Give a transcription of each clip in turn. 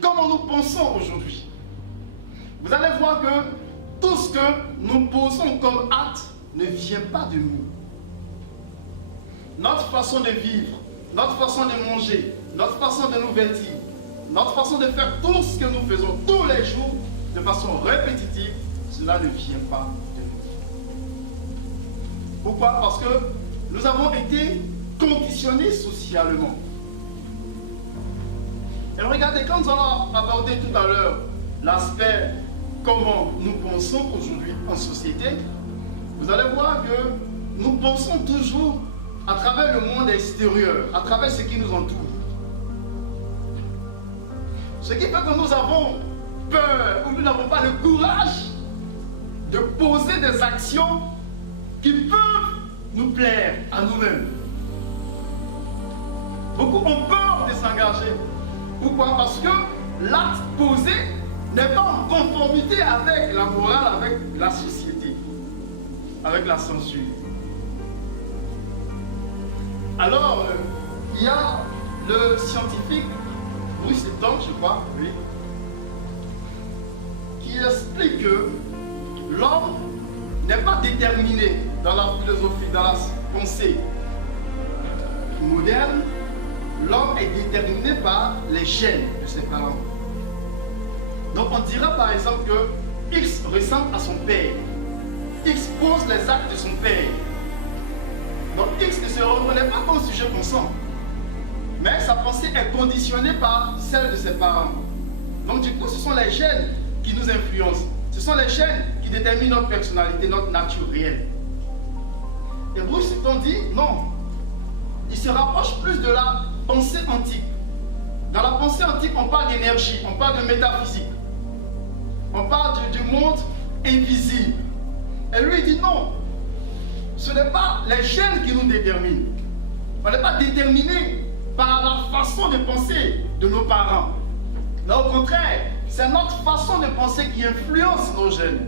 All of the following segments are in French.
comment nous pensons aujourd'hui. Vous allez voir que tout ce que nous posons comme acte ne vient pas de nous. Notre façon de vivre, notre façon de manger, notre façon de nous vêtir, notre façon de faire tout ce que nous faisons tous les jours de façon répétitive, cela ne vient pas de nous. Pourquoi? Parce que nous avons été conditionnés socialement. Et regardez, quand nous allons aborder tout à l'heure l'aspect comment nous pensons aujourd'hui en société, vous allez voir que nous pensons toujours à travers le monde extérieur, à travers ce qui nous entoure. Ce qui fait que nous avons peur ou nous n'avons pas le courage de poser des actions qui peuvent nous plaire à nous-mêmes. Beaucoup ont peur de s'engager. Pourquoi? Parce que l'acte posé n'est pas en conformité avec la morale, avec la société, avec la censure. Alors, il y a le scientifique Bruce Lipton, je crois, oui, qui explique que l'homme n'est pas déterminé dans la philosophie, dans la pensée moderne. L'homme est déterminé par les gènes de ses parents. Donc on dira par exemple que X ressemble à son père. X pose les actes de son père. Donc X ne se reconnaît pas comme sujet pensant. Mais sa pensée est conditionnée par celle de ses parents. Donc du coup, ce sont les gènes qui nous influencent. Ce sont les gènes qui déterminent notre personnalité, notre nature réelle. Et Bruce Lipton dit non. Il se rapproche plus de la pensée antique. Dans la pensée antique, on parle d'énergie, on parle de métaphysique. On parle du monde invisible. Et lui, il dit non. Ce n'est pas les gènes qui nous déterminent. On n'est pas déterminé par la façon de penser de nos parents. Mais au contraire, c'est notre façon de penser qui influence nos gènes.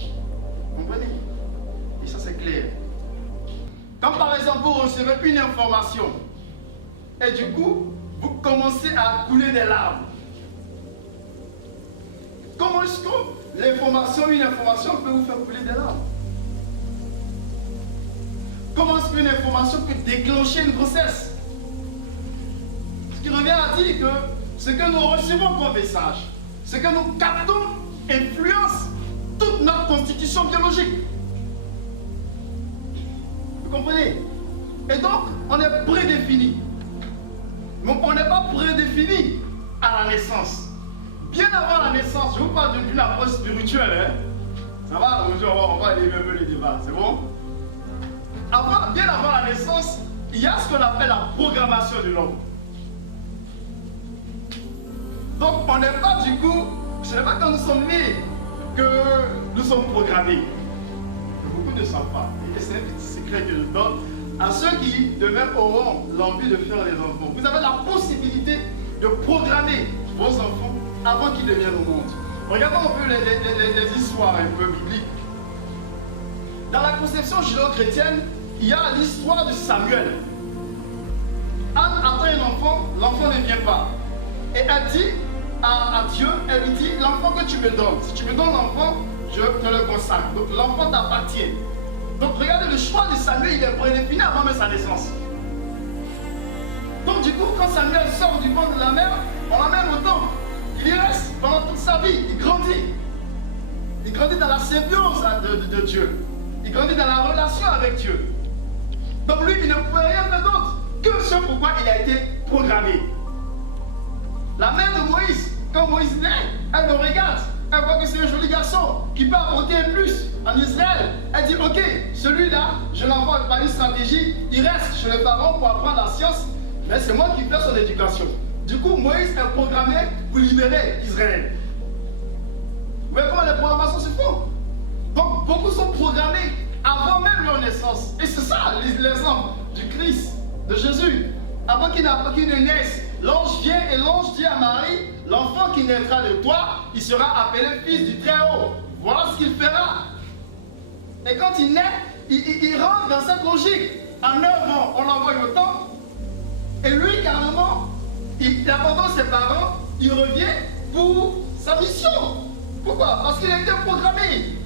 Vous comprenez? Et ça, c'est clair. Quand par exemple, vous recevez une information, et du coup, vous commencez à couler des larmes. Comment est-ce que une information peut vous faire couler des larmes? Comment est-ce qu'une information peut déclencher une grossesse? Ce qui revient à dire que ce que nous recevons comme message, ce que nous captons, influence toute notre constitution biologique. Vous comprenez? Et donc, on est prédéfini. Mais on n'est pas prédéfini à la naissance. Bien avant la naissance, je vous parle d'une approche spirituelle. Hein? Ça va, aujourd'hui on va élever un peu les débats, c'est bon? Bien avant la naissance, il y a ce qu'on appelle la programmation de l'homme. Donc on n'est pas du coup, ce n'est pas quand nous sommes nés que nous sommes programmés. Beaucoup ne savent pas. Et c'est un petit secret que je donne à ceux qui demain auront l'envie de faire des enfants. Vous avez la possibilité de programmer vos enfants avant qu'ils deviennent au monde. Regardons un peu les histoires un peu bibliques. Dans la conception judéo-chrétienne, il y a l'histoire de Samuel. Anne attend un enfant, l'enfant ne vient pas. Et elle dit à Dieu, elle lui dit, l'enfant que tu me donnes, si tu me donnes l'enfant, je te le consacre. Donc l'enfant t'appartient. Donc regardez, le choix de Samuel, il est prédéfini avant même sa naissance. Donc du coup, quand Samuel sort du ventre de la mère, on l'amène au temple. Il y reste pendant toute sa vie, il grandit. Il grandit dans la symbiose de Dieu. Il grandit dans la relation avec Dieu. Donc lui, il ne pouvait rien faire d'autre que ce pourquoi il a été programmé. La mère de Moïse, quand Moïse naît, elle le regarde. Elle voit que c'est un joli garçon qui peut apporter un plus en Israël. Elle dit, ok, celui-là, je l'envoie par une stratégie. Il reste chez les parents pour apprendre la science, mais c'est moi qui fais son éducation. Du coup, Moïse est programmé pour libérer Israël. Vous voyez comment les programmations se font? Donc, beaucoup sont programmés avant même leur naissance. Et c'est ça l'exemple du Christ, de Jésus. Avant qu'il ne naisse, l'ange vient et l'ange dit à Marie, l'enfant qui naîtra de toi, il sera appelé fils du Très-Haut. Voilà ce qu'il fera. Et quand il naît, il rentre dans cette logique. En 9 ans, on l'envoie au temple. Et lui, carrément, il abandonne ses parents il revient pour sa mission. Pourquoi? Parce qu'il a été programmé.